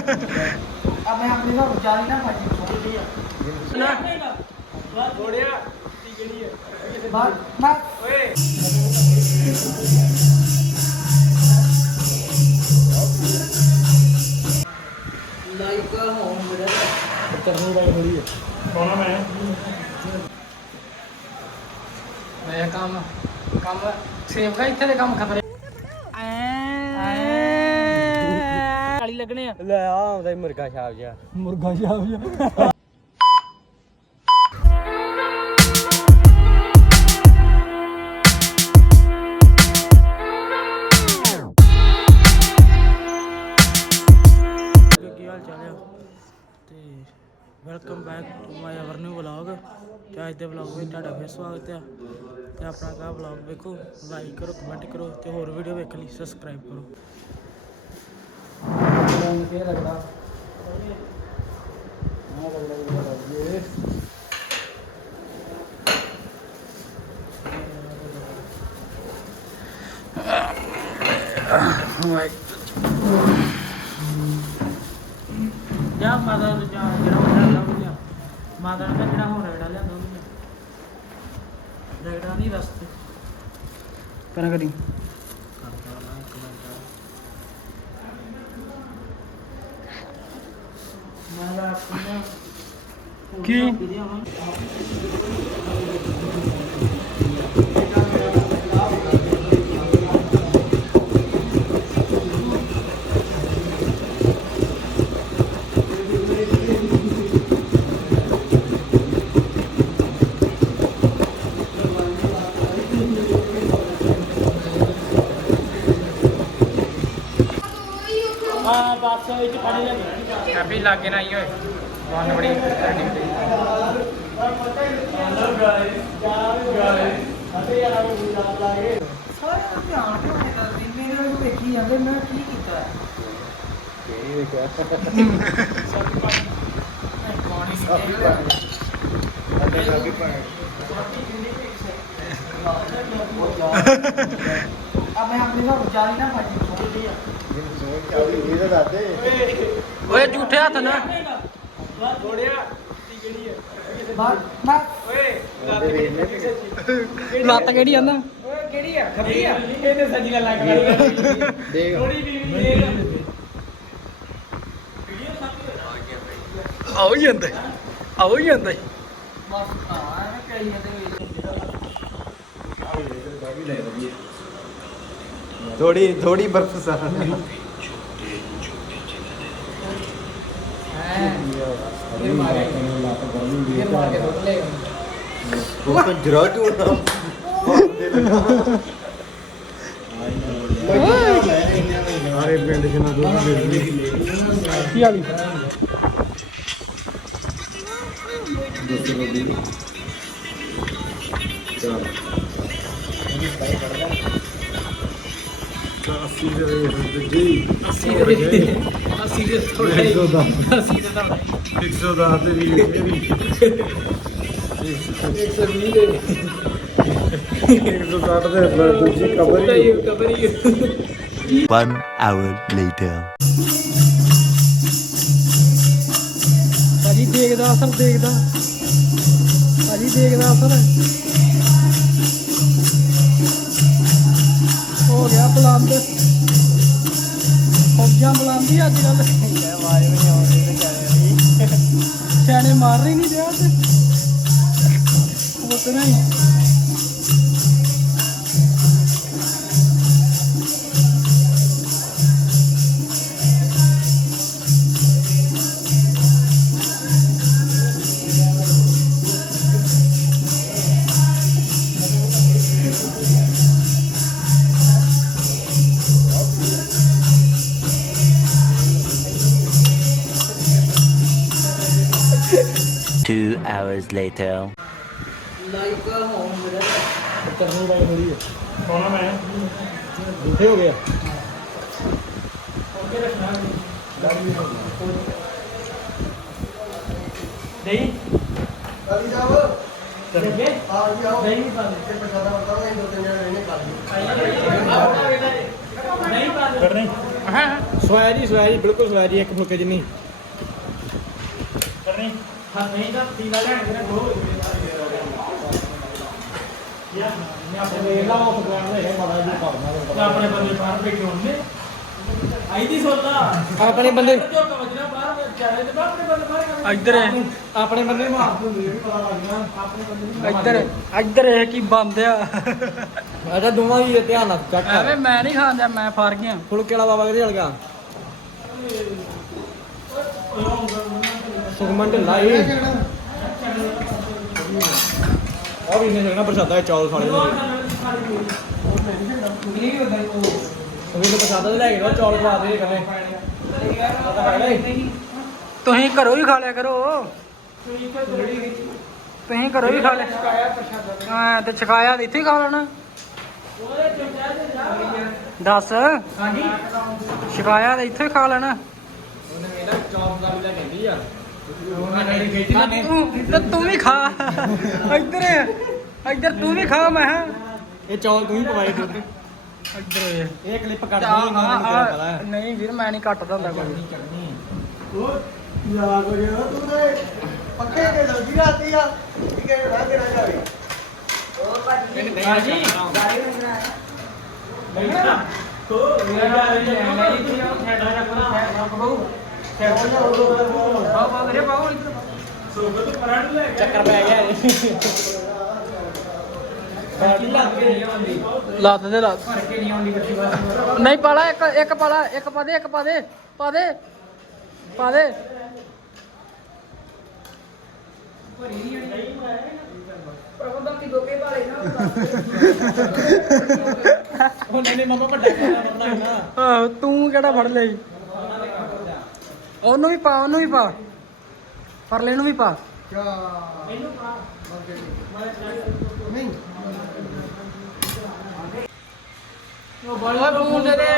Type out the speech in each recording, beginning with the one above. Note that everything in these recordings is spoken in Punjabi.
ਆ ਮੈਂ ਆਪਣੇ ਨਾਲ ਵਿਚਾਰੀ ਨਾ ਭਾਜੀ ਛੋੜੀ ਆ। ਥੋੜਿਆ ਤੀ ਜਿਹੜੀ ਹੈ ਬਾਤ ਮੈਂ ਓਏ। ਲਾਈਕ ਹੋਮ ਮੇਰਾ ਕਰਨੀ ਵਾਲੀ ਥੋੜੀ ਹੈ ਕੌਣਾ ਮੈਂ? ਮੈਂ ਕੰਮ ਕੰਮ ਸੇਵ ਕਾ ਇੱਥੇ ਦੇ ਕੰਮ ਖਤਰੇ। ਕਾਲੀ ਲੱਗਣੇ ਆ। ਲੈ ਆ ਆਉਂਦਾ ਮੁਰਗਾ ਛਾਪ ਜਾ ਮੁਰਗਾ ਸ਼ਾਪ ਕੀ ਹਾਲ ਚਾਲ ਹੈ ਤੇ welcome back to my our new vlog ਤੇ ਅੱਜ ਦੇ ਵਲੌਗ ਵਿੱਚ ਤੁਹਾਡਾ ਫਿਰ ਸਵਾਗਤ ਹੈ ਤੇ ਆਪਣਾ ਕਾ ਵਲੌਗ ਵੇਖੋ ਲਾਈਕ ਕਰੋ ਕਮੈਂਟ ਕਰੋ ਤੇ ਹੋਰ ਵੀਡੀਓ ਵੇਖਣ ਲਈ ਸਬਸਕ੍ਰਾਈਬ ਕਰੋ। ਇਹ ਲੱਗਦਾ ਜਾ ਮਾਤਾ ਨੂੰ ਜਾ ਜਿਹੜਾ ਉਹ ਲਿਆਂਦਾ ਉਹ ਲਿਆ ਮਾਤਾ ਨੇ ਕਿਹਾ ਜਿਹੜਾ ਹੋਰ ਰਗੜਾ ਲਿਆਂਦਾ ਉਹ ਲਿਆ ਰਗੜਾ ਨਹੀਂ ਰਸਤੇ ਪਰਾਂ ਕਰੀ ਮੈਂ ਆਪਣਾ ਕੀ ਹਾਂ ਬਸ ਇਹ ਚ ਫੜੀ ਲੈ ਕਾਫੀ ਲਾਗੇ ਨਾ ਆਈ ਓਏ ਵਨ ਬੜੀ ਕਰਨੀ ਲੱਤ ਕਿਹੜੀ ਆਂਦਾ ਓਏ ਕਿਹੜੀ ਆ ਖੱਬੀ ਆ ਇਹਨੇ ਸੱਜੀ ਨਾਲ ਲੱਗ ਗਈ ਦੇਖ ਥੋੜੀ ਵੀ ਦੇਖ ਆਉ ਹੀ ਜਾਂਦਾ ਆਉ ਹੀ ਜਾਂਦਾ ਬਸ ਆ ਕਈ ਜਾਂਦੇ ਥੋੜੀ ਥੋੜੀ ਬਰਫ ਸਾਰਾ ਫਿਰ ਮਾਰੇ ਫਿਰ ਮਾਰ ਕੇ ਦੁੱਧ ਲੈ ਉਹ ਤਾਂ ਜਰਾ ਝੂਠਾ ਸਾਰੇ ਪਿੰਡ ਚ ਨਾ ਦੁੱਧ ਦੇ ਕੀ ਵਾਲੀ ਕਾਫੀ ਦੇ ਜੀ 80 ਦੇ 80 ਦੇ ਥੋੜੇ 110 80 ਦੇ ਤਾਂ 110 ਤੇ ਵੀ ਇਹ ਵੀ 120 ਦੇ 160 ਦੇ ਦੂਜੀ ਕਬਰ ਹੀ ਕਬਰੀ One hour later. ਭਾਜੀ ਦੇਖਦਾ ਅਸਰ ਦੇਖਦਾ ਭਾਜੀ ਦੇਖਦਾ ਅਸਰ iyi hatırladım. 2 hours later. ਨਹੀਂ। ਆ ਜੀ ਆਓ ਨਹੀਂ ਪਾਉਂਦੇ ਤੇ ਪ੍ਰਸ਼ਾਦਾ ਵਰਤਾਂਗੇ ਇੰਦਰ ਤੇ ਜਿਹੜੇ ਨੇ ਕਰ ਲਈ ਨਹੀਂ ਪਾਉਂਦੇ ਹਾਂ। ਸਵਾਇਆ ਜੀ ਸਵਾਇਆ ਜੀ ਬਿਲਕੁਲ ਸਵਾਇਆ ਜੀ ਇੱਕ ਫੁਲਕੇ ਜਿੰਨੀ। ਕਰਨੀ ਹਾਂ ਨਹੀਂ ਤਾਂ ਤੀਲਾ ਲੈਣ ਦੇ ਦੋ ਯਾਰ ਮੈਂ ਆਪਣੇ ਇਹ ਲਾ ਉਹ ਫੁਲਕੇ ਦੇ ਮਾੜਾ ਜੀ ਕਰਨਾ ਆਪਣੇ ਬੰਦੇ ਬਾਹਰ ਬੈਠੇ ਹੁੰਦੇ ਆਈ ਦੀ ਸੋਦਾ ਆਪਣੇ ਬੰਦੇ ਜੋ ਕਵਜਣਾ ਬਾਹਰ ਚਾਰੇ ਤੇ ਆਪਣੇ ਬੰਦੇ ਬਾਹਰ ਇੱਧਰ ਆਪਣੇ ਬੰਦੇ ਮਾਰ ਦਿੰਦੇ ਇਹ ਵੀ ਪਤਾ ਲੱਗ ਗਿਆ ਆਪਣੇ ਬੰਦੇ ਇੱਧਰ ਇੱਧਰ ਇਹ ਕੀ ਬੰਦ ਆ? ਅੱਛਾ ਦੋਵਾਂ ਦੀ ਧਿਆਨ ਨਾਲ ਚੱਕ। ਐਵੇਂ ਮੈਂ ਨਹੀਂ ਖਾਂਦਾ ਮੈਂ ਫਾਰ ਗਿਆ। ਫੁਲਕੇ ਵਾਲਾ ਬਾਬਾ ਕਿਹਦੇ ਚਲ ਗਿਆ ਸੁਖਮਨ ਢਿੱਲਾ ਹੀ ਆ ਵੀ ਨੇ ਜਗਣਾ ਪ੍ਰਸ਼ਾਦਾ ਇਹ ਚੌਲ ਸਾਲੇ ਨੇ। ਉਹ ਵੀ ਪ੍ਰਸ਼ਾਦਾ ਤੇ ਲੈ ਕੇ ਆਓ, ਚੌਲ ਖਵਾ ਦੇ ਕਹਿੰਦੇ ਪਤਾ ਖਾ ਤੁਸੀਂ ਘਰੋਂ ਹੀ ਖਾ ਲਿਆ ਕਰੋ। ਤੁਸੀਂ ਘਰੋਂ ਹੀ ਖਾ ਲਿਆ। ਹਾਂ ਤੇ ਛਕਾਇਆ ਤੇ ਇੱਥੇ ਹੀ ਖਾ ਲੈਣਾ। ਦੱਸ। ਹਾਂਜੀ। ਛਕਾਇਆ ਤੇ ਇੱਥੇ ਹੀ ਖਾ ਲੈਣਾ। ਉਹਨੇ ਮੇਰਾ ਚੌਲ ਦਾ ਵੀ ਲੈ ਕੇ ਆਂਦੀ ਆ। ਤੂੰ ਤੇ ਤੂੰ ਵੀ ਖਾ। ਇੱਧਰ ਇੱਧਰ ਤੂੰ ਵੀ ਖਾ ਮੈਂ ਕਿਹਾ। ਇਹ ਚੌਲ ਤੂੰ ਹੀ ਪਵਾਏ ਦੁੱਧ ਇੱਧਰ ਇਹ ਕਲਿੱਪ ਕੱਟ ਤੇ ਦੀ ਨਾ ਹੈ ਨਹੀਂ ਵੀਰ ਮੈਂ ਨਹੀਂ ਕੱਟਦਾ ਹੁੰਦਾ ਕੋਈ ਯਾਰ ਕੋ ਯਾਰ ਤੂੰ ਤੇ ਪੱਕੇ ਕੇ ਜਲਦੀ ਰਾਤੀ ਆ ਠੀਕ ਹੈ ਨਾ ਤੇਰਾ ਜਾਵੇ। ਹਾਂਜੀ। ਮੇਰਾ ਨਹੀਂ ਨਹੀਂ ਉਹ ਖੇਡਾ ਜਾ ਕੋਈ ਖੇਡਾ ਬਾਬੂ ਖੇਡਾ ਬਾਬੂ ਮੇਰੇ ਬਾਬੂ ਚੱਕਰ ਪੈ ਗਿਆ ਇਹ ਲੱਤ ਦੇ ਲੱਤ ਨਹੀਂ ਪਾਲਾ ਇੱਕ ਇੱਕ ਪਾਲਾ ਇੱਕ ਪਾ ਦੇ ਇੱਕ ਪਾ ਦੇ ਪਾ ਦੇ ਪਾ ਦੇ। ਉਹ ਨਹੀਂ ਨਹੀਂ ਮਾਮਾ ਵੱਡਾ ਖਾਣਾ ਬਣਾਉਣਾ ਆਹੋ ਤੂੰ ਕਿਹੜਾ ਫੜ ਲਈ ਉਹਨੂੰ ਵੀ ਪਾ ਉਹਨੂੰ ਵੀ ਪਾ। ਪਰਲੇ ਨੂੰ ਵੀ ਪਾ। ਓਏ ਫੋਨ ਦੇ ਦੇ।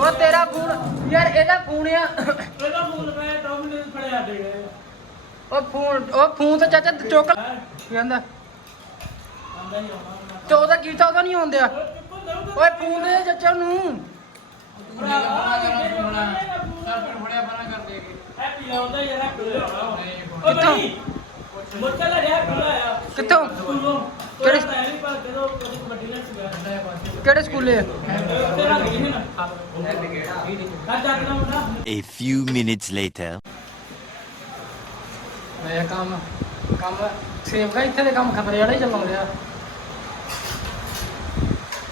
ਓ ਤੇਰਾ ਫੋਨ। ਯਾਰ ਇਹਦਾ ਫੋਨ ਆ। ਇਹਦਾ ਫੋਨ ਮੈਂ ਡੋਮਿਨੇਟ ਫੜਿਆ ਦੇ ਗਏ ਓ ਫੋਨ ਓ ਫੋਨ ਤੇ ਚਾਚਾ ਚੁੱਕ ਕਹਿੰਦਾ? ਤੇ ਉਹਦਾ ਕੀਤਾ ਉਹਦਾ ਨਹੀਂ ਆਉਂਦਿਆ। ਓਏ ਫੋਨ ਦੇ ਚਾਚਾ ਨੂੰ। ਯਾਰ ਲੈ ਰਿਹਾ ਕਿੱਥੋਂ ਕਿਹੜੇ- ਕਿਹੜੇ ਨਹੀਂ ਪਰ ਜਦੋਂ ਕਦੀ ਕਬੱਡੀ ਨਾਲ ਸੀਗਾ ਕਿਹੜੇ ਸਕੂਲੇ ਆ? ਤੇਰਾ ਨਹੀਂ ਨਾ ਕਾ ਚੱਕਣਾ ਮੁੰਡਾ A few minutes later. ਮੈਂ ਕੰਮ ਕੰਮ ਸੇਵਕਾ ਇੱਥੇ ਦੇ ਕੰਮ ਖਤਰੇ ਵਾਲੇ ਚੱਲਣ ਰਿਹਾ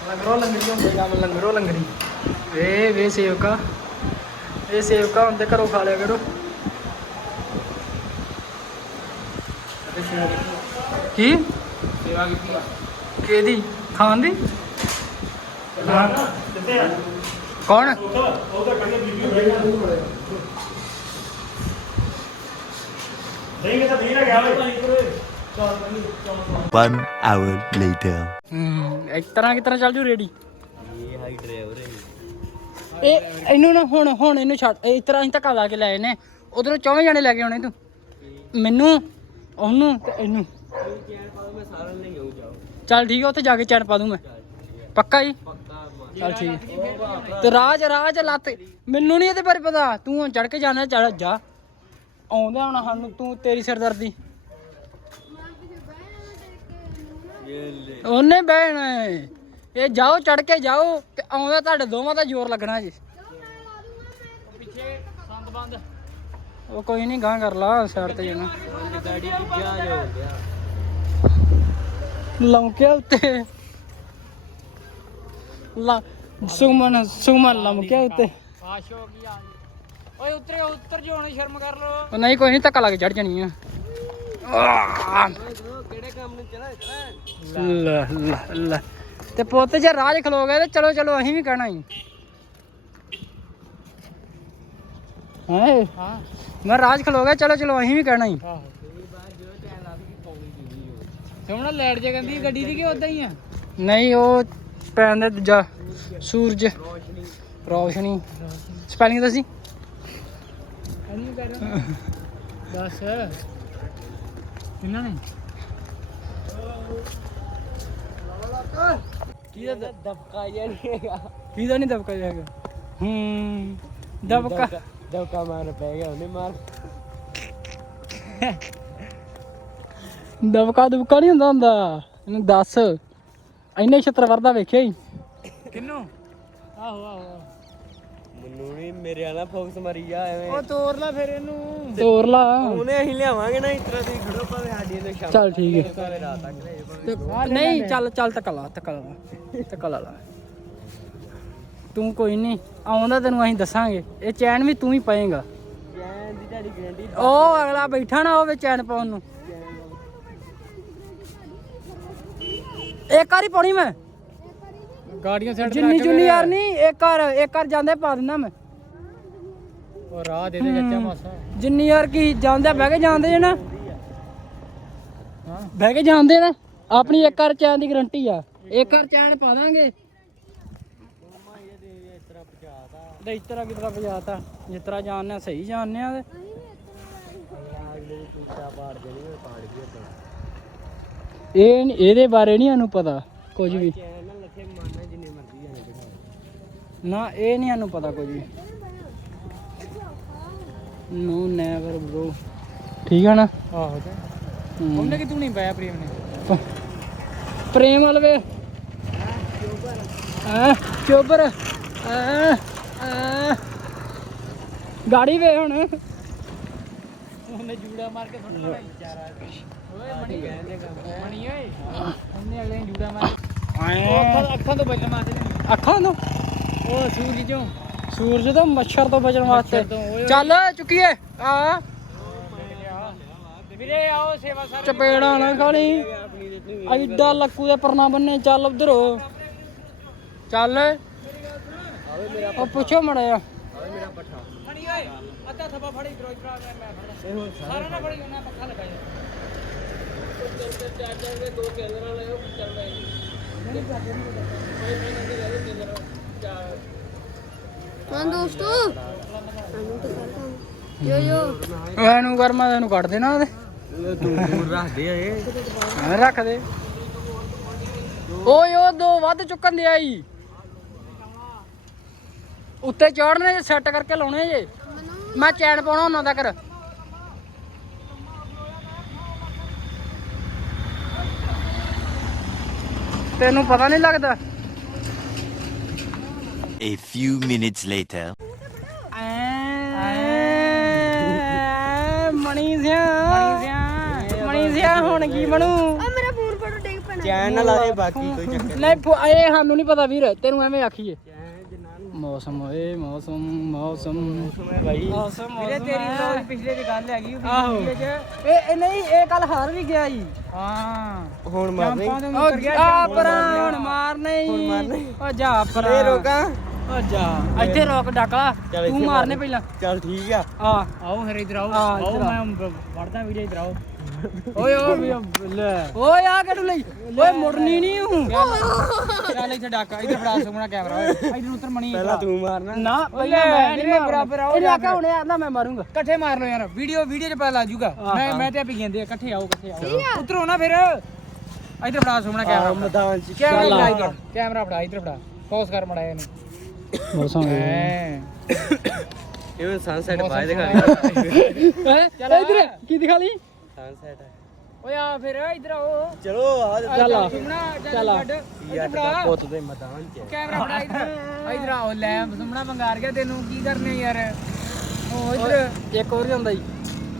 ਲੰਗਰੋ ਲੰਗਰੀ ਹੁੰਦੇ ਕੰਮ ਲੰਗਰੋ ਲੰਗਰੀ ਵੇ ਵੇ ਸੇਵਕਾ ਇਹ ਸੇਵਕਾ ਹੁੰਦੇ ਘਰੋਂ ਖਾ ਲਿਆ ਕਰੋ। ਕੀ? ਸੇਵਾ ਕੀਤੀ ਆ। ਕਿਹਦੀ? ਖਾਣ ਦੀ? ਹਾਂ ਕਿੱਥੇ ਆ। ਕੌਣ? ਉਹ ਤਾਂ ਕਹਿੰਦੇ ਬੀਬੀ ਦੇਂਗੇ ਤਾਂ ਦੇ ਨਾ ਗਿਆ ਓਏ। One hour later. ਹੂੰ ਇਸ ਤਰ੍ਹਾਂ ਕਿਸ ਤਰ੍ਹਾਂ ਚੱਲ ਜੂ ਰੇੜੀ ਇਹ ਇਹਨੂੰ ਨਾ ਹੁਣ ਹੁਣ ਇਹਨੂੰ ਛੱਡ ਇਹ ਇਸ ਤਰ੍ਹਾਂ ਅਸੀਂ ਧੱਕਾ ਲਾ ਕੇ ਲੈ ਨੇ। ਉਧਰੋਂ ਚੌਵੇਂ ਜਾਣੇ ਲੈ ਕੇ ਆਉਣੇ ਤੂੰ। ਮੈਨੂੰ ਉਹਨੂੰ ਤੇ ਇਹਨੂੰ। ਚੱਲ ਠੀਕ ਹੈ ਉੱਥੇ ਜਾ ਕੇ ਚੈਨ ਪਾ ਦੂੰ ਮੈਂ। ਪੱਕਾ ਜੀ? ਚੱਲ ਠੀਕ ਹੈ। ਤੇ ਰਾਜ ਰਾਜ ਲੱਤ। ਮੈਨੂੰ ਨਹੀਂ ਇਹਦੇ ਬਾਰੇ ਪਤਾ। ਤੂੰ ਹੁਣ ਚੜ ਕੇ ਜਾਣਾ ਚੜ ਜਾ। ਆਉਂਦਾ ਹੁਣ ਸਾਨੂੰ ਤੂੰ ਤੇਰੀ ਸਿਰਦਰਦੀ। ਉਹਨੇ ਬਹਿਣਾ ਹੈ। ਇਹ ਜਾਓ ਚੜ ਕੇ ਜਾਓ ਤੇ ਆਉਂਦਾ ਤੁਹਾਡੇ ਦੋਵਾਂ ਦਾ ਜ਼ੋਰ ਲੱਗਣਾ ਜੀ। ਪਿੱਛੇ ਸੰਦ ਬੰਦ। ਉਹ ਕੋਈ ਨਹੀਂ ਗਾਂ ਕਰ ਲਾ ਸਾਈਡ ਤੇ ਜਾਣਾ। ਗਾੜੀ ਜਾ ਲੰਕਿਆ ਉੱਤੇ ਲਾ ਸੁਮਨ ਸੁਮਨ ਲੰਕਿਆ ਉੱਤੇ ਆਸ਼ ਹੋ ਗਈ ਆ ਓਏ ਉਤਰੇ ਉਤਰ ਜੋ ਹੁਣ ਸ਼ਰਮ ਕਰ ਲੋ ਨਹੀਂ ਕੋਈ ਨਹੀਂ ਧੱਕਾ ਲਾ ਕੇ ਚੜ ਜਾਣੀ ਆ। ਕਿਹੜੇ ਕੰਮ ਨੂੰ ਚਲਾ ਲੈ ਲੈ ਲੈ। ਤੇ ਪੁੱਤ ਜੇ ਰਾਜ ਖਲੋ ਗਏ ਤੇ ਚਲੋ ਚਲੋ ਅਸੀਂ ਵੀ ਕਹਿਣਾ ਹੀ ਹੈ ਹਾਂ ਮੈਂ ਰਾਜ ਖਲੋ ਗਿਆ ਚਲੋ ਚਲੋ ਅਸੀਂ ਵੀ ਕਹਿਣਾ ਹੀ ਸੋਹਣਾ ਲਾਈਟ ਜੇ ਕਹਿੰਦੀ ਗੱਡੀ ਦੀ ਕਿ ਉਦਾਂ ਹੀ ਆ ਨਹੀਂ ਉਹ ਪੈਣ ਦੇ ਦੂਜਾ ਸੂਰਜ ਰੋਸ਼ਨੀ ਸਪੈਲਿੰਗ ਦੱਸੀ ਬਸ ਇਹਨਾਂ ਨੇ ਕੀ ਦਾ ਦਬਕਾ ਜਿਹਾ ਨਹੀਂ ਹੈਗਾ। ਕੀ ਦਾ ਨਹੀਂ ਦਬਕਾ ਜਿਹਾ ਹੈਗਾ? ਹੂੰ ਦਬਕਾ। ਦਬਕਾ ਮਾਰ ਪੈ ਗਿਆ ਉਹਨੇ ਮਾਰ। ਦਬਕਾ ਦੁਬਕਾ ਨਹੀਂ ਹੁੰਦਾ ਹੁੰਦਾ। ਇਹਨੂੰ ਦੱਸ। ਇੰਨੇ ਛਤਰ ਵਰਦਾ ਵੇਖਿਆ ਹੀ। ਕਿੰਨੂੰ? ਆਹੋ ਆਹੋ। ਮੈਨੂੰ ਨਹੀਂ ਮੇਰੇ ਵਾਲਾ ਫੋਕਸ ਮਰੀ ਜਾ ਐਵੇਂ। ਉਹ ਤੋਰ ਲਾ ਫਿਰ ਇਹਨੂੰ। ਤੋਰ ਲਾ। ਉਹਨੇ ਅਸੀਂ ਲਿਆਵਾਂਗੇ ਨਾ ਇਸ ਤਰ੍ਹਾਂ ਦੀ ਖੜੋ ਭਾਵੇਂ ਸਾਡੀ ਨੇ ਸ਼ਾਮ ਚੱਲ ਠੀਕ ਹੈ। ਭਾਵੇਂ ਰਾਤ ਤੱਕ ਲੈ ਜਾਓ ਨਹੀਂ ਚੱਲ ਚੱਲ ਤੱਕ ਲਾ ਤੱਕ ਲਾ ਤੱਕ ਲਾ ਲਾ। ਤੂੰ ਕੋਈ ਨਹੀਂ ਆਉਂਦਾ ਤੈਨੂੰ ਅਸੀਂ ਦੱਸਾਂਗੇ। ਇਹ ਚੈਨ ਵੀ ਤੂੰ ਹੀ ਪਾਏਗਾ। ਜੈਨ ਦੀ ਤੁਹਾਡੀ ਗਰੰਟੀ ਉਹ ਅਗਲਾ ਬੈਠਾ ਨਾ ਹੋਵੇ ਚੈਨ ਪਾਉਣ ਨੂੰ। ਇੱਕ ਵਾਰੀ ਪਾਉਣੀ ਮੈਂ? ਗਾੜੀਆਂ ਸਾਈਡ ਜਿੰਨੀ ਜੁਨੀ ਯਾਰ ਨਹੀਂ ਇੱਕ ਵਾਰ ਇੱਕ ਵਾਰ ਜਾਂਦੇ ਪਾ ਦਿੰਦਾ ਮੈਂ। ਉਹ ਰਾਹ ਦੇ ਦੇ ਕੱਚਾ ਮਾਸਾ ਜਿੰਨੀ ਯਾਰ ਕੀ ਜਾਂਦੇ ਬਹਿ ਕੇ ਜਾਂਦੇ ਜੇ ਨਾ। ਬਹਿ ਕੇ ਜਾਂਦੇ ਨਾ ਆਪਣੀ ਇੱਕ ਵਾਰ ਚੈਨ ਦੀ ਗਾਰੰਟੀ ਆ। ਇੱਕ ਵਾਰ ਚੈਨ ਪਾ ਦਾਂਗੇ। ਤੇ ਇਸ ਤਰ੍ਹਾਂ ਕਿਤਰਾ ਬਜਾਤਾ ਜਿਸ ਤਰ੍ਹਾਂ ਜਾਣਨੇ ਆ ਸਹੀ ਜਾਣਨੇ ਆ ਤੇ। ਇਹ ਇਹਦੇ ਬਾਰੇ ਨਹੀਂ ਸਾਨੂੰ ਪਤਾ ਕੁਝ ਵੀ ਚੈਨ ਨਾਲ ਲੱਥੇ ਮਾਰਨਾ ਜਿੰਨੇ ਮਰਜ਼ੀ ਜਾਣੇ ਬਿਠਾ ਨਾ ਇਹ ਨਹੀਂ ਸਾਨੂੰ ਪਤਾ ਕੁਝ। ਵੀ ਨੋ ਨੈਵਰ ਬ్రో ਠੀਕ ਆ ਨਾ? ਆਹੋ ਤੇ। ਹਮ। ਉਹਨੇ ਕਿ ਤੂੰ ਨਹੀਂ ਪਾਇਆ ਪ੍ਰੇਮ ਨੇ? ਪ੍ਰੇਮ ਵਾਲਵੇ ਆ ਚੋਬਰ। ਆ ਗਾੜੀ ਵੇ ਹੁਣ। ਉਹਨੇ ਜੂੜਾ ਮਾਰ ਕੇ ਸੁੱਟਣਾ ਵਿਚਾਰਾ। ਓਏ ਮਣੀ ਮਣੀ ਓਏ। ਉਹਨੇ ਅਗਲੇ ਨੂੰ ਜੂੜਾ ਮਾਰ ਅੱਖਾਂ ਅੱਖਾਂ ਤੋਂ ਬਚਣ ਵਾਸਤੇ ਅੱਖਾਂ ਤੋਂ? ਉਹ ਸੂਰਜ ਚੋਂ। ਸੂਰਜ ਤੋਂ ਮੱਛਰ ਤੋਂ ਬਚਣ ਵਾਸਤੇ। ਚੱਲ ਚੁੱਕੀਏ। ਆ। ਵੀਰੇ ਆਓ ਸੇਵਾ ਸਰ। ਚਪੇੜਾ ਨਾ ਖਾਣੀ ਐਡਾ ਲੱਕੂ ਦੇ ਪਰਨਾ ਬੰਨੇ ਚੱਲ ਉਧਰ। ਚੱਲ। ਉਹ ਪੁੱਛੋ ਮੜਿਆ ਮਣੀ ਓਏ ਅੱਧਾ ਥੱਬਾ ਫੜੀ ਇਧਰੋਂ ਇਧਰ ਆ ਮੈਂ ਫੜਦਾ ਸਾਰਾ ਨਾ ਫੜੀ ਉਹਨਾਂ ਪੱਖਾ ਲਗਾਇਆ। ਹਾਂ ਦੋਸਤੋ ਸਾਨੂੰ ਤਾਂ ਕਰਦਾ ਯੋ ਯੋ ਇਹਨੂੰ ਗਰਮਾ ਇਹਨੂੰ ਕੱਢ ਦੇਣਾ ਉਹਦੇ। ਤੂੰ ਦੂਰ ਰੱਖਦੇ ਆ ਇਹ। ਐਵੇਂ ਰੱਖ ਦੇ। ਓਏ ਉਹ ਦੋ ਵੱਧ ਚੁੱਕਣ ਦੇ ਆਈ। ਉੱਤੇ ਚੜਨੇ ਜੇ ਸੈੱਟ ਕਰਕੇ ਲਾਉਣੇ ਜੇ। ਮੈਂ ਚੈਨ ਪਾਉਣਾ ਉਹਨਾਂ ਦਾ ਕਰ ਤੈਨੂੰ ਪਤਾ ਨਹੀਂ ਲੱਗਦਾ। A few minutes later. ਐ ਮਣੀ ਸਿਆ ਮਣੀ ਸਿਆ ਮਣੀ ਸਿਆ ਹੁਣ ਕੀ ਬਣੂ? ਆ ਮੇਰਾ ਫੋਨ ਫੜੋ ਡਿੱਗ ਪੈਣਾ। ਚੈਨ ਆਏ ਬਾਕੀ ਕੋਈ ਚੱਕਰ ਨਹੀਂ। ਫੋ- ਇਹ ਸਾਨੂੰ ਨਹੀਂ ਪਤਾ ਵੀਰ ਤੈਨੂੰ ਐਵੇਂ ਆਖੀਏ। ਮੌਸਮ ਓਏ ਮੌਸਮ ਮੌਸਮ। ਭਾਈ ਮੌਸਮ ਵੀਰੇ ਤੇਰੀ ਬਲੌਗ ਪਿਛਲੇ ਦੀ ਗੱਲ ਹੈਗੀ ਉਹ ਆਹੋ। ਇਹ ਇਹ ਨਹੀਂ ਇਹ ਕੱਲ ਹਾਰ ਵੀ ਗਿਆ ਹਾਂ। ਹੁਣ ਮਾਰਨੀ। ਉਹ ਆ ਪਰਾਂ ਹੁਣ ਮਾਰਨੇ ਹੀ। ਉਹ ਜਾ ਪਰਾਂ ਇਹ ਰੋਕਾਂ। ਜਾ ਇੱਥੇ ਰੋਕ ਡਾਕਾ ਚੱਲ ਤੂੰ ਮਾਰਨੇ ਪਹਿਲਾਂ। ਚੱਲ ਠੀਕ ਆ। ਆ। ਆਓ ਫਿਰ ਇਧਰ ਆਓ। ਆਓ ਇੱਧਰ ਆ। ਮੈਂ ਵੜਦਾ ਵੀਰੇ ਇਧਰ ਆਓ। ਓਏ ਓ ਵੀ ਲੈ। ਓਏ ਆ ਕਿਹੜੂ ਲਈ? ਓਏ ਮੁੜਨੀ ਨਹੀਂ ਹੂੰ। ਚੱਲ। ਇੱਥੇ ਡਾਕਾ ਇਧਰ ਫੜਾ ਸੁਮਣਾ ਕੈਮਰਾ। ਓਏ ਇਧਰ ਉਤਰ ਮਣੀ। ਪਹਿਲਾਂ ਤੂੰ ਮਾਰਨਾ ਨਾ। ਪਹਿਲਾਂ ਮੈਂ ਨਹੀਂ ਮਾਰਨਾ। ਬਰਾਬਰ ਆਓ ਇਹਨੇ ਆਖਿਆ ਹੁਣੇ ਆਂਦਾ ਮੈਂ ਮਾਰੂੰਗਾ। ਇਕੱਠੇ ਮਾਰ ਲਓ ਯਾਰ। ਵੀਡੀਓ ਵੀਡੀਓ ਚ ਪਤਾ ਲੱਗ ਜੂਗਾ। ਮੈਂ ਮੈਂ ਤੇ ਆਪੀ ਕਹਿੰਦੇ ਆ, ਇਕੱਠੇ ਆਓ ਇਕੱਠੇ ਆਓ। ਉਤਰੋ ਨਾ ਫਿਰ। ਇਧਰ ਫੜਾ ਸੁਮਣਾ ਕੈਮਰਾ। ਮੈਦਾਨ ਚ ਕੈਮਰਾ ਫੜਾ। ਇਧਰ। ਕੈਮਰਾ ਫੜਾ ਇਧਰ ਫੜਾ। ਫੋਕਸ ਕਰ ਮੜਾ ਇਹਨੂੰ। ਮੌਸਮ ਐ। ਇਹ ਸਨਸੈਟ ਬਾਏ ਦਿਖਾ ਇਧਰ ਕੀ ਦਿਖਾ ਲਈ? ਸਨਸੈਟ ਓਏ ਆ ਫਿਰ ਇਧਰ ਆਓ। ਚਲੋ ਆ ਚੱਲ ਆ। ਸੁਮਣਾ ਚੱਲ ਆ। ਯਾਰ ਪੁੱਤ ਦੇ ਮੈਦਾਨ ਚ ਕੈਮਰਾ ਫੜਾ ਇਧਰ। ਇਧਰ ਆਓ ਲੈ ਸੁਮਣਾ ਮੰਗਾਰ ਗਿਆ ਤੈਨੂੰ। ਕੀ ਕਰਨੇ ਯਾਰ? ਉਹ ਇਧਰ ਇੱਕ ਹੋਰ ਜਾਂਦਾ ਜੀ।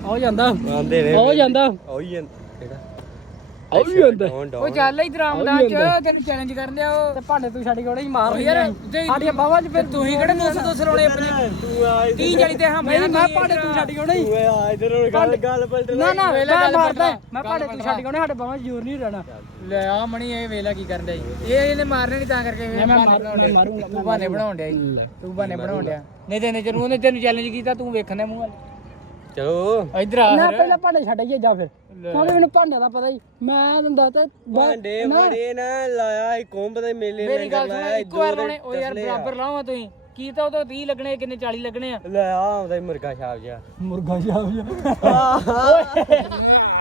ਆਉ ਜਾਂਦਾ। ਆਂਦੇ ਨੇ ਆਉ ਜਾਂਦਾ। ਆਉਈ ਜਾਂਦਾ। ਕਿਹੜਾ? ਆਉ ਜਾਂਦਾ। ਉਹ ਚੱਲ ਇਧਰ ਆਮਦਾ ਚ ਤੈਨੂੰ ਚੈਲੰਜ ਕਰਨ ਦਿਆ ਉਹ। ਤੇ ਭਾਂਡੇ ਤੂੰ ਛੱਡ ਕੇ ਉਹਨੇ ਹੀ ਮਾਰ ਲਈ ਯਾਰ ਸਾਡੀਆਂ ਬਾਹਾਂ 'ਚ ਫਿਰ ਤੂੰ ਹੀ ਕਿਹੜੇ 200 200 ਰੋਲੇ ਆਪਣੇ ਤੂੰ ਆ 30 40 ਤੇ ਹਮ ਨਹੀਂ ਮੈਂ ਭਾਂਡੇ ਤੂੰ ਛੱਡ ਕੇ ਉਹਨੇ ਹੀ। ਓਏ ਆ ਇਧਰ ਹੁਣ ਗੱਲ ਗੱਲ ਪਲਟ ਨਾ ਨਾ ਵੇਲੇ ਮੈਂ ਗੱਲ ਮਾਰਦਾ। ਮੈਂ ਭਾਂਡੇ ਤੂੰ ਛੱਡ ਕੇ ਉਹਨੇ ਸਾਡੇ 'ਚ ਜ਼ੋਰ ਨਹੀਂ ਰਹਿਣਾ। ਲੈ ਆ ਮਣੀ ਇਹ ਵੇਲਾ ਕੀ ਕਰਨ ਜੀ ਇਹ ਇਹਨੇ ਮਾਰਨੇ ਨਹੀਂ ਤਾਂ ਕਰਕੇ ਮੈਂ। ਮਾਰੂੰਗਾ, ਤੂੰ ਬਾਨੇ ਬਣਾਉਣ ਡਿਆ ਜੀ। ਤੂੰ ਬਾਨੇ ਬਣਾਉਣ ਡਿਆ। ਨਹੀਂ ਤੇ ਨਹੀਂ ਉਹਨੇ ਤੈਨੂੰ ਚੈਲੰਜ ਕੀਤਾ ਤੂੰ ਵੇਖਣ ਮੂੰਹ ਵੱਲ। ਚਲੋ। ਇਧਰ ਆ ਨਾ ਫਿਰ। ਪਹਿਲਾਂ ਭਾਂਡੇ ਛੱਡ ਆਈਏ ਜਾ ਫਿਰ। ਕਿਉਂਕਿ ਮੈਨੂੰ ਭਾਂਡਿਆਂ ਦਾ ਪਤਾ ਹੀ ਮੈਂ ਦੰਦਾ ਤੇ ਭਾਂਡੇ ਬੜੇ ਨਾ ਲਾਇਆ ਇਹ ਕੋਂਬ ਦੇ ਮੇਲੇ ਮੇਰੀ ਗੱਲ ਸੁਣ ਲਾਇਆ ਇੱਕ ਵਾਰ ਲਾਉਣੇ ਉਹ ਯਾਰ ਬਰਾਬਰ ਲਾਵਾਂ ਤੁਸੀਂ। ਕੀ ਤਾਂ ਉਹ ਤਾਂ 30 ਲੱਗਣੇ ਕਿੰਨੇ 40 ਲੱਗਣੇ ਆ? ਲੈ ਆ ਆਉਂਦਾ ਈ ਮੁਰਗਾ ਛਾਪ ਜਾ ਮੁਰਗਾ ਜਾ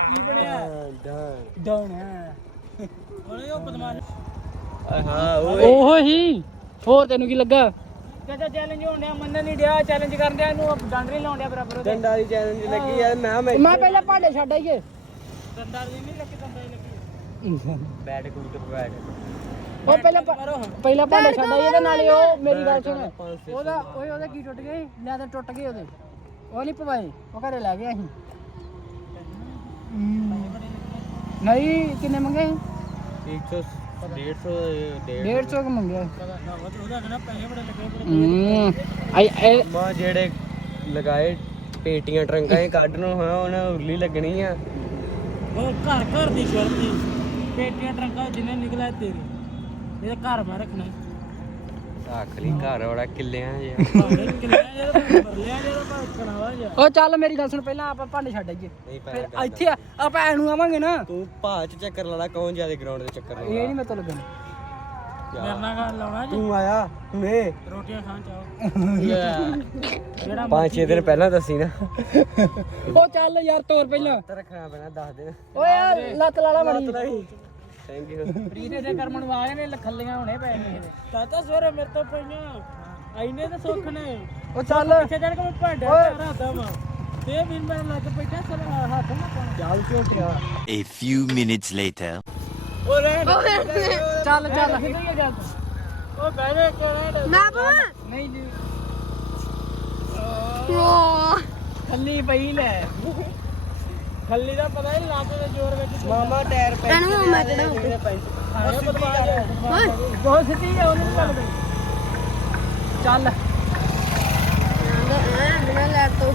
ਕੀ ਬਣਿਆ? ਡਾਂ ਡਾਉਣ ਓਏ ਉਹ ਬਦਮਾਸ਼। ਹਾਂ ਓਏ। ਉਹ ਹੀ। ਹੋਰ ਤੈਨੂੰ ਕੀ ਲੱਗਾ? ਚਾਚਾ ਚੈਲੰਜ ਹੋਣ ਡਿਆ ਮੰਨਣ ਨਹੀਂ ਡਿਆ ਚੈਲੰਜ ਕਰਨ ਡਿਆ ਇਹਨੂੰ ਡੰਡ ਨਹੀਂ ਲਾਉਣ ਡਿਆ ਬਰਾਬਰ ਉਹਦੇ। ਡੰਡਾ ਦੀ ਚੈਲੰਜ ਲੱਗੀ ਆ ਮੈਂ ਮੈਂ ਮੈਂ ਪਹਿਲਾਂ ਭਾਂਡੇ ਛੱਡ ਆਈਏ। ਡੰਡਾ ਦੀ ਨਹੀਂ ਲੱਗੀ ਡੰਡਾ ਹੀ ਲੱਗੀ ਬੈਟ ਕੁੱਟ ਬੈਟ ਉਹ ਪਹਿਲਾਂ ਪਹਿਲਾਂ ਭਾਂਡੇ ਛੱਡ ਆਈਏ ਤੇ ਨਾਲੇ ਉਹ ਮੇਰੀ ਗੱਲ ਸੁਣ। ਉਹਦਾ ਓਏ ਉਹਦੇ ਕੀ ਟੁੱਟ ਗਏ ਲੈ ਤਾਂ ਟੁੱਟ ਗਏ ਉਹਦੇ। ਉਹ ਨਹੀਂ ਪਵਾਏ ਉਹ ਘਰੇ ਲੈ ਗਿਆ ਅਸੀਂ ਨਹੀਂ ਕਿੰਨੇ ਮੰਗੇ 100 150 150 ਕੁ ਮੰਗਿਆ। ਹੂੰ। ਆਈ ਇਹ ਮਾ ਜਿਹੜੇ ਲਗਾਏ ਪੇਟੀਆਂ ਟਰੰਕਾਂ ਹੀ ਕੱਢ ਨੂੰ ਹਾਂ ਉਹਨਾਂ ਉਰਲੀ ਲੱਗਣੀ ਆ। ਉਹ ਘਰ ਘਰ ਦੀ ਸ਼ਰਤੀ ਪੇਟੀਆਂ ਟਰੰਕਾਂ ਜਿੰਨੇ ਨਿਕਲਿਆ ਤੇਰੇ। ਇਹ ਘਰ ਮੈਂ ਰੱਖਣਾ। ਰੱਖ ਲਈ ਘਰ ਵਾਲਾ ਕਿੱਲਿਆਂ ਜਿਹਾ। ਉਹ ਚੱਲ ਮੇਰੀ ਗੱਲ ਸੁਣ ਪਹਿਲਾਂ ਆਪਾਂ ਭਾਂਡੇ ਛੱਡ ਆਈਏ। ਨਹੀਂ ਫਿਰ ਪੈਰ ਇੱਥੇ ਆ- ਆਪਾਂ ਐਨੂੰ ਆਵਾਂਗੇ ਨਾ। ਤੂੰ ਭਾਅ ਚ ਚੱਕਰ ਲਾਲਾ ਕੌਣ ਜ਼ਿਆਦਾ ਗਰਾਊਂਡ ਦੇ ਚੱਕਰ ਇਹ ਨਹੀਂ ਮੈਂ ਤੋਂ ਲੱਗਣਾ ਮੇਰੇ ਨਾਲ ਗੱਲ ਲਾਉਣਾ ਜੀ। ਤੂੰ ਆਇਆ ਹੁਣੇ। ਰੋਟੀਆਂ ਖਾਣ ਚਾਹੋ ਜਿਹੜਾ ਪੰਜ ਛੇ ਦਿਨ ਪਹਿਲਾਂ ਦੱਸੀ ਨਾ। ਉਹ ਚੱਲ ਯਾਰ ਤੋਰ ਪਹਿਲਾਂ। ਤਾਂ ਰੱਖਣਾ ਪੈਣਾ ਦੱਸ ਦਿਨ। ਓਏ ਯਾਰ ਲੱਤ ਲਾਲਾ ਮੜੀ। ਥੈਂਕ ਯੂ ਪ੍ਰੀਤ ਦੇ ਕਰਮ ਨੂੰ ਆਏ ਨੇ ਲਖੱਲੀਆਂ ਹੋਣੇ ਪਏ ਨੇ। ਇਹਦੇ ਚਾਚਾ ਸਵੇਰੇ ਮੇਰੇ ਤੋਂ ਪਈਆਂ। ਆਈਨੇ ਤੇ ਸੁੱਖ ਨੇ। ਉਹ ਚੱਲ। ਪਿੱਛੇ ਜਾਣ ਕੇ ਮੈਂ ਭਾਂਡੇ ਰਾਦਾ ਵਾ। ਤੇ ਵੀ ਮੈਂ ਲੱਗ ਬੈਠਾ ਚਲ ਹੱਥ ਨਾ ਪਾਉਣਾ। ਚੱਲ ਝੋਟਿਆ। A few minutes later. ਉਹ ਰਹਿਣ ਚੱਲ ਚੱਲ। ਉਹ ਬਹਿ ਜਾ ਕਿਉਂ ਰਹਿਣ ਮੈਂ ਪਵਾਂ ਨਹੀਂ ਜੀ। ਵਾਹ ਖੱਲੀ ਪਈ ਲੈ। ਖੱਲੀ ਦਾ ਪਤਾ ਹੀ ਲੱਤ ਦੇ ਜ਼ੋਰ ਵਿੱਚ ਮਾਮਾ ਟਾਇਰ ਪੈ ਇਹਨੂੰ ਮੈਂ ਕਿਹੜਾ ਆਇਆ ਬਦਵਾ ਓਏ ਬਹੁਤ ਸਿੱਧੀ ਹੈ। ਉਹਨੂੰ ਨੀ ਲੱਗਦਾ ਚੱਲ ਬਿਨਾ ਲੈਟ ਤੋਂ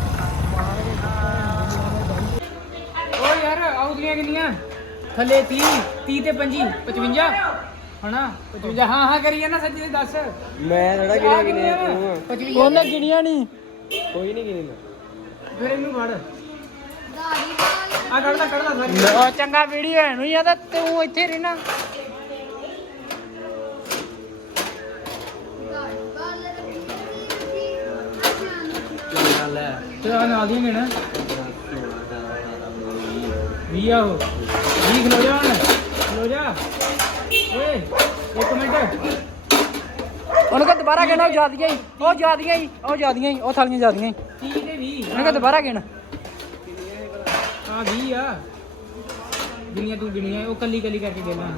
ਓ ਯਾਰ ਆਉਦੀਆਂ ਕਿੰਨੀਆਂ? ਥੱਲੇ 30 30 ਤੇ 25 55 ਹਣਾ 55 ਹਾਂ ਹਾਂ ਕਰੀਏ ਨਾ ਸੱਚੀ ਦੱਸ। ਮੈਂ ਥੋੜਾ ਕਿਹਨੇ ਕਿਨੇ ਤੂੰ ਆ। 55 ਉਹਨੇ ਗਿਣੀਆਂ ਨਹੀਂ ਕੋਈ ਨਹੀਂ ਕਿਨੇ ਮੈਂ। ਫਿਰ ਇਹਨੂੰ ਫੜ। ਆ ਕੱਢਦਾ ਕੱਢਦਾ ਸਾਰੀ ਉਹ ਚੰਗਾ ਵੀਡੀਓ ਹੈ ਨੂੰ ਆ ਤਾਂ ਤੂੰ ਇੱਥੇ ਰਹਿਣਾ। ਤੇ ਆ ਨਾਲ ਦੀਆਂ ਗਿਣ ਵੀ ਆਹੋ ਵੀ ਖਲੋ ਜਾ ਹੁਣ। ਖਲੋ ਜਾ। ਓਏ ਇੱਕ ਮਿੰਟ। ਉਹਨੂੰ ਕਹ ਦੁਬਾਰਾ ਗਿਣ ਉਹ ਜਿਆਦੀਆਂ ਹੀ ਉਹ ਜਿਆਦੀਆਂ ਹੀ ਉਹ ਜਿਆਦੀਆਂ ਹੀ ਉਹ ਥਾਲੀਆਂ ਜਿਆਦੀਆਂ ਹੀ। 30 ਤੇ 20 ਉਹਨੂੰ ਕਹ ਦੁਬਾਰਾ ਗਿਣ। ਆ 20 ਆ। ਜਿੰਨੀਆਂ ਤੂੰ ਗਿਣੀਆਂ ਉਹ ਕੱਲੀ ਕੱਲੀ ਕਰਕੇ ਦੇਣਾ।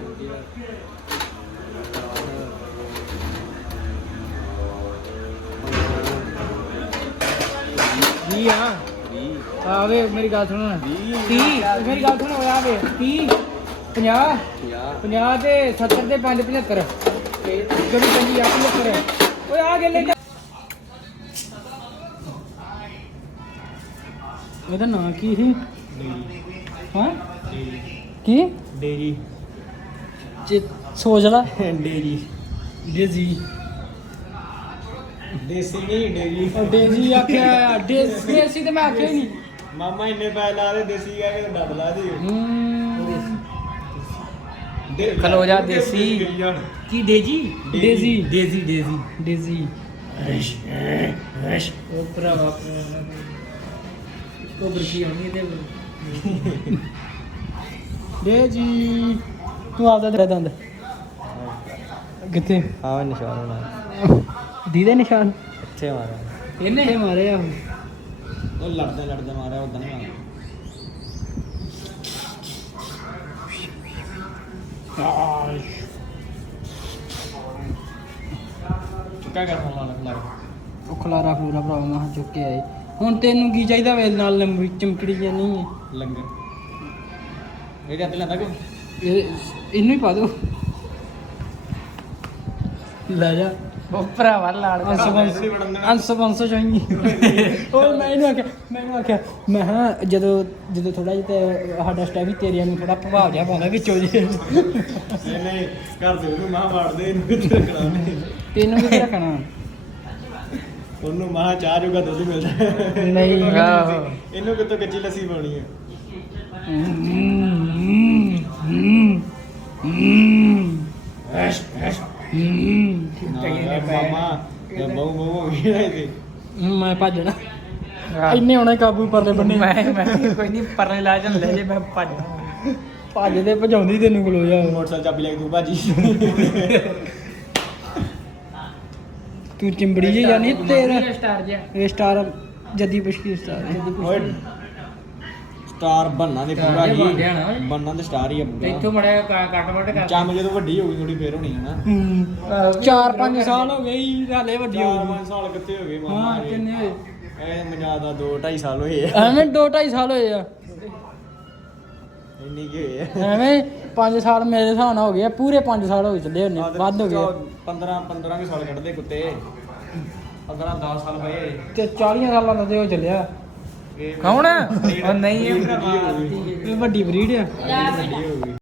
ਵੀਹ ਆ। ਆਵੇ ਮੇਰੀ ਗੱਲ ਸੁਣੋ। 30 ਮੇਰੀ ਗੱਲ ਸੁਣੋ ਆਵੇ 30 50 50 ਤੇ 70 ਤੇ 5 75 ਜਿਹੜੀ ਪੰਜੀ ਆ 75 ਓਏ ਆ ਗੱਲੇ ਇਹਦਾ ਨਾਂ ਕੀ ਸੀ? ਹਾਂ? ਕੀ? ਡੇਰੀ। ਜੇ ਸੋਚ ਲਾ। ਡੇਰੀ। ਡੇਜ਼ੀ। ਦੇਸੀ ਨਹੀਂ ਡੇਰੀ। ਡੇਜ਼ੀ ਆਖਿਆ ਡੇਜ਼ੀ ਦੇਸੀ। ਤੇ ਮੈਂ ਆਖਿਆ ਹੀ ਨਹੀਂ। ਮਾਮਾ ਇੰਨੇ ਪੈ ਲਾ ਦੇ ਦੇਸੀ ਕਹਿ ਕੇ ਡੱਬ ਲਾ ਦੇ। ਖਲੋ ਜਾ ਦੇਸੀ। ਕੀ Daisy? Daisy. Daisy. Daisy. Daisy. ਉਹ ਭਰਾਵਾ ਕੋ ਬਰਕੀ ਹੋਣੀ ਤੇ ਡੇਜੀ ਤੂੰ ਆਪਦਾ ਦੇ ਦੰਦ। ਕਿੱਥੇ? ਹਾਂ ਨਿਸ਼ਾਨ ਹੋਣਾ ਦੀਦੇ ਨਿਸ਼ਾਨ? ਇੱਥੇ ਮਾਰਾ ਇਹਨੇ ਇਹ ਮਾਰੇ ਆ ਉਹ ਲੜਦਾ ਲੜਦਾ ਮਾਰਿਆ ਉਦਾਂ ਨਹੀਂ ਮਾਰਿਆ। ਚੁੱਕਾ ਕਰ ਹੁਣ ਲੱਗ ਉਹ ਖਲਾਰਾ ਪੂਰਾ ਭਰਾ ਮਾ ਚੁੱਕ ਕੇ ਆਏ। ਹੁਣ ਤੈਨੂੰ ਕੀ ਚਾਹੀਦਾ ਵੇ ਨਾਲ ਲੰਬੀ ਚਮਕੜੀ ਜਾਂ ਨਹੀਂ ਹੈ? ਲੰਗਰ। ਇਹਦੇ ਹੱਥ ਲੈਂਦਾ ਕੋ ਇਹ ਇਹਨੂੰ ਹੀ ਪਾ ਦੋ ਲੈ ਜਾ। ਉਹ ਭਰਾਵਾ ਲਾੜ ਅੰਸ ਬੰਸ ਅੰਸ ਬੰਸ ਚਾਹੀਏ। ਉਹ ਮੈਂ ਇਹਨੂੰ ਆਖਿਆ ਮੈਂ ਇਹਨੂੰ ਆਖਿਆ ਮੈਂ ਕਿਹਾ ਜਦੋਂ ਜਦੋਂ ਥੋੜਾ ਜਿਹਾ ਤੇ ਸਾਡਾ ਸਟੈਪ ਹੀ ਤੇਰੀਆਂ ਨੂੰ ਥੋੜਾ ਪ੍ਰਭਾਵ ਜਿਹਾ ਪਾਉਂਦਾ ਵਿੱਚੋਂ ਜੀ। ਨਹੀਂ ਨਹੀਂ ਘਰ ਦੇ ਉਹਨੂੰ ਮਾਂ ਮਾਰਦੇ ਇਹਨੂੰ ਕਿੱਥੇ ਰੱਖਣਾ ਉਹਨੇ। ਤੈਨੂੰ ਵੀ ਰੱਖਣਾ। ਉਹਨੂੰ ਮਾਂ ਚਾਹ ਜੋਗਾ ਦੁੱਧ ਮਿਲਦਾ। ਨਹੀਂ ਆਹੋ। ਇਹਨੂੰ ਕਿਤੋਂ ਕੱਚੀ ਲੱਸੀ ਪਾਉਣੀ ਹੈ ਬਹੁ ਬਹੁ ਹੋ ਗਿਆ ਇਹਦੇ। ਮੈਂ ਭੱਜਣਾ। ਇੰਨੇ ਹੋਣਾ ਕਾਬੂ ਪਰਲੇ ਬੰਨੇ। ਮੈਂ ਮੈਂ ਕੋਈ ਨਹੀਂ ਪਰਲੇ ਲਾ ਜਾਂ ਲੈ ਜੇ ਮੈਂ ਭੱਜ ਭੱਜਦੇ ਭਜਾਉਂਦੀ ਤੈਨੂੰ ਕੋਲ ਜਾ। ਮੋਟਰਸਾਈਕਲ ਚਾਬੀ ਲੈ ਕੇ ਤੂੰ ਭਾਜੀ। ਤੂੰ ਚਿੰਬੜੀ ਜੀ ਜਾਨੀ ਤੇਰਾ ਸਟਾਰ ਜਿਆ ਇਹ ਸਟਾਰ ਜੱਦੀ ਪੁਸ਼ਕੀ ਸਟਾਰ ਓਏ ਸਟਾਰ ਬੰਨਾ ਦੇ ਪੂਰਾ ਹੀ ਬਣ ਓਏ। ਦੇ ਸਟਾਰ ਹੀ ਆ ਪੂਰਾ। ਇੱਥੋਂ ਮੜਿਆ ਕੱਟ ਵੱਟ ਕਰ। ਚੰਮ ਜਦੋਂ ਵੱਡੀ ਹੋ ਗਈ ਥੋੜੀ ਫੇਰ ਹੋਣੀ ਹੈ। ਨਾ 4-5 ਸਾਲ ਹੋ ਗਏ ਹੀ ਹਾਲੇ ਵੱਡੀ ਹੋ ਚਾਰ ਗਈ ਪੰਜ ਸਾਲ ਕਿੱਥੇ ਹੋ ਗਏ ਮਾਮਾ ਹਾਂ ਇਹ? ਕਿੰਨੇ ਹੋਏ? ਇਹ ਮਜਾਦਾ 2 2.5 ਸਾਲ ਹੋਏ ਆ। ਐਵੇਂ 2-2.5 ਸਾਲ ਹੋਏ ਆ। ਇੰਨੀ ਕੀ ਹੋਏ ਆ। ਐਵੇਂ 5 ਸਾਲ ਮੇਰੇ ਹਿਸਾਬ ਨਾਲ ਹੋ ਗਏ ਆ ਪੂਰੇ 5 ਸਾਲ ਹੋ ਗਏ ਚੱਲੇ ਹੁੰਨੇ ਵੱਧ ਹੋ ਗਏ 15 15 ਵੀ ਸਾਲ ਕੱਢਦੇ ਕੁੱਤੇ। 15 10 ਸਾਲ ਪਏ। ਤੇ 40 ਸਾਲਾਂ ਦਾ ਤੇ ਉਹ ਚੱਲਿਆ। ਕੌਣ ਉਹ ਨਹੀਂ ਇਹ ਵੱਡੀ ਬਰੀਡ ਆ।